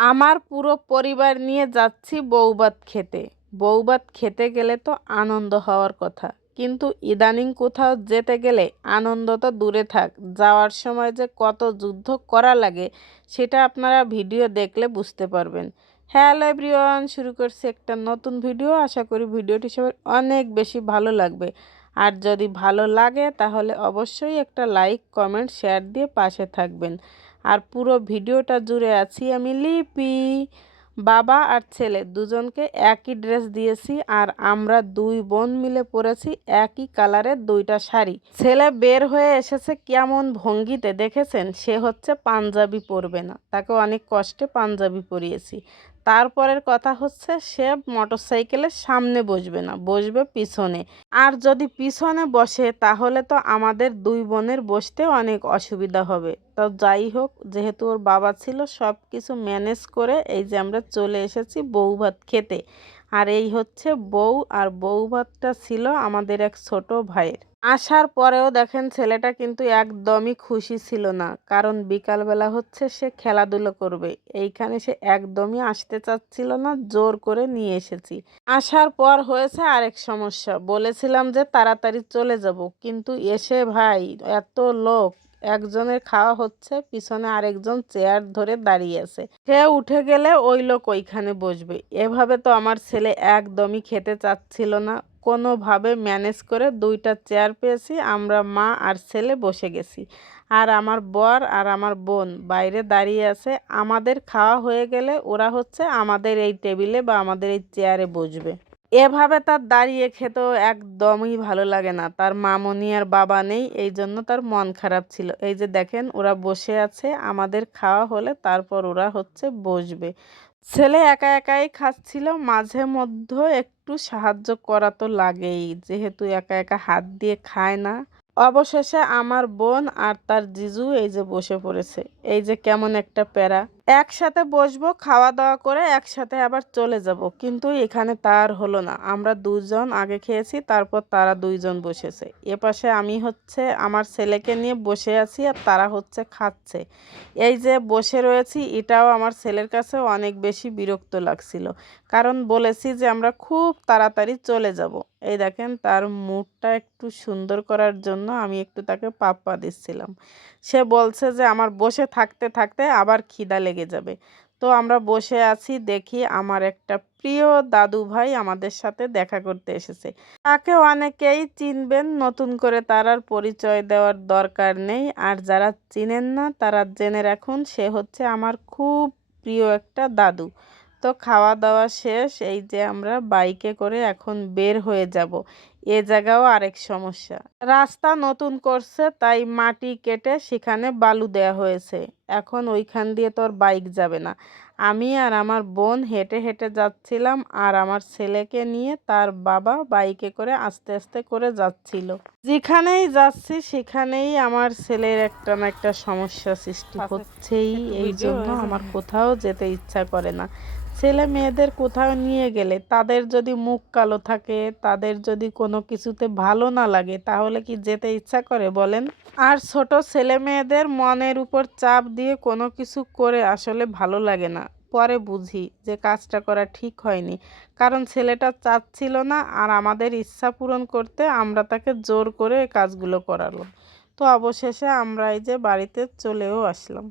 আমার পুরো পরিবার নিয়ে যাচ্ছি বউভাত খেতে। বউভাত খেতে গেলে তো আনন্দ হওয়ার কথা, কিন্তু ইদানিং কোথাও যেতে গেলে আনন্দ তো দূরে থাক, যাওয়ার সময় যে কত যুদ্ধ করা লাগে সেটা আপনারা ভিডিও দেখলে বুঝতে পারবেন। হ্যালো এভরিওয়ান, শুরু করছি একটা নতুন ভিডিও। আশা করি ভিডিওটি সবার অনেক বেশি ভালো লাগবে। আর যদি ভালো লাগে তাহলে অবশ্যই একটা লাইক, কমেন্ট, শেয়ার দিয়ে পাশে থাকবেন। আর পুরো ভিডিওটা জুড়ে আছি আমি লিপি। বাবা আর ছেলে দুজনকে একই ড্রেস দিয়েছি, আর আমরা দুই বোন মিলে পরেছি একই কালারের দুইটা শাড়ি। ছেলে বের হয়ে এসেছে কেমন ভঙ্গিতে দেখেছেন? সে হচ্ছে পাঞ্জাবি পরবে না, তাকে অনেক কষ্টে পাঞ্জাবি পরিয়েছি। তারপরের কথা হচ্ছে সে মোটরসাইকেলের সামনে বসবে না, বসবে পিছনে। আর যদি পিছনে বসে তাহলে তো আমাদের দুই বোনের বসতে অনেক অসুবিধা হবে। তো যাই হোক, যেহেতু ওর বাবা ছিল, সব কিছু ম্যানেজ করে এই যে আমরা চলে এসেছি বউ ভাত খেতে। আর এই হচ্ছে বউ, আর বউ ভাতটা ছিল আমাদের এক ছোট ভাইয়ের। আসার পরেও দেখেন ছেলেটা কিন্তু একদমই খুশি ছিল না, কারণ বিকালবেলা হচ্ছে সে খেলাধুলো করবে, এইখানে সে একদমই আসতে চাচ্ছিল না, জোর করে নিয়ে এসেছি। আসার পর হয়েছে আরেক সমস্যা, বলেছিলাম যে তাড়াতাড়ি চলে যাব, কিন্তু এসে ভাই এত লোক, একজনের খাওয়া হচ্ছে, পিছনে আরেকজন চেয়ার ধরে দাঁড়িয়ে আছে, সে উঠে গেলে ওই লোক ওইখানে বসবে। এভাবে তো আমার ছেলে একদমই খেতে চাচ্ছিল না। কোনোভাবে ম্যানেজ করে দুইটা চেয়ার পেয়েছি, আমরা মা আর ছেলে বসে গেছি। আর আমার বর আর আমার বোন বাইরে দাঁড়িয়ে আছে। আমাদের খাওয়া হয়ে গেলে ওরা হচ্ছে আমাদের এই টেবিলে বা আমাদের এই চেয়ারে বসবে। এভাবে তার দাঁড়িয়ে খেতেও একদমই ভালো লাগে না। তার মামনি আর বাবা নেই, এই জন্য তার মন খারাপ ছিল। এই যে দেখেন ওরা বসে আছে, আমাদের খাওয়া হলে তারপর ওরা হচ্ছে বসবে। ছেলে একা একাই খাচ্ছিল, মাঝে মধ্যে একটু সাহায্য করা তো লাগেই, যেহেতু একা একা হাত দিয়ে খায় না। অবশেষে আমার বোন আর তার জিজু এই যে বসে পড়েছে। এই যে কেমন একটা প্যারা, একসাথে বসবো, খাওয়া দাওয়া করে একসাথে আবার চলে যাব, কিন্তু এখানে তার হলো না। আমরা দুজন আগে খেয়েছি, তারপর তারা দুইজন বসেছে। এপাশে আমি হচ্ছে আমার ছেলেকে নিয়ে বসে আছি, আর তারা হচ্ছে খাচ্ছে। এই যে বসে রয়েছি, এটাও আমার ছেলের কাছে অনেক বেশি বিরক্ত লাগছিল, কারণ বলেছি যে আমরা খুব তাড়াতাড়ি চলে যাব। এই দেখেন তার মুডটা একটু সুন্দর করার জন্য আমি একটু তাকে পাপ্পা দিচ্ছিলাম। সে বলছে যে আমার বসে থাকতে থাকতে আবার খিদা লেগে যাবে। তো আমরা বসে আছি, দেখি আমার একটা প্রিয় দাদু ভাই আমাদের সাথে দেখা করতে এসেছে। তাকে অনেকেই চিনবেন, নতুন করে তার আর পরিচয় দেওয়ার দরকার নেই। আর যারা চিনেন না তারা জেনে রাখুন, সে হচ্ছে আমার খুব প্রিয় একটা দাদু। তো খাওয়া দাওয়া শেষ, এই যে আমরা বাইকে করে এখন বের হয়ে যাব। এ জায়গাও আরেক সমস্যা, রাস্তা নতুন করছে, তাই মাটি কেটে সেখানে বালু দেয়া হয়েছে। এখন ওইখান দিয়ে তো আর বাইক যাবে না। আমি আর আমার বোন হেঁটে হেঁটে যাচ্ছিলাম, আর আমার ছেলেকে নিয়ে তার বাবা বাইকে করে আস্তে আস্তে করে যাচ্ছিল। যেখানেই যাচ্ছি সেখানেই আমার ছেলের একটা না একটা সমস্যা সৃষ্টি হচ্ছেই, এই জন্য আমার কোথাও যেতে ইচ্ছা করে না। ছেলে মেয়েদের কোথাও নিয়ে গেলে তাদের যদি মুখ কালো থাকে, তাদের যদি কোনো কিছুতে ভালো না লাগে, তাহলে কি যেতে ইচ্ছা করে বলেন? আর ছোট ছেলে মেয়েদের মনের উপর চাপ দিয়ে কোনো কিছু করে আসলে ভালো লাগে না। পরে বুঝি যে কাজটা করা ঠিক হয়নি, কারণ ছেলেটা চাচ্ছিল না, আর আমাদের ইচ্ছা পূরণ করতে আমরা তাকে জোর করে এই কাজগুলো করালো। তো অবশেষে আমরা এই যে বাড়িতে চলেও আসলাম।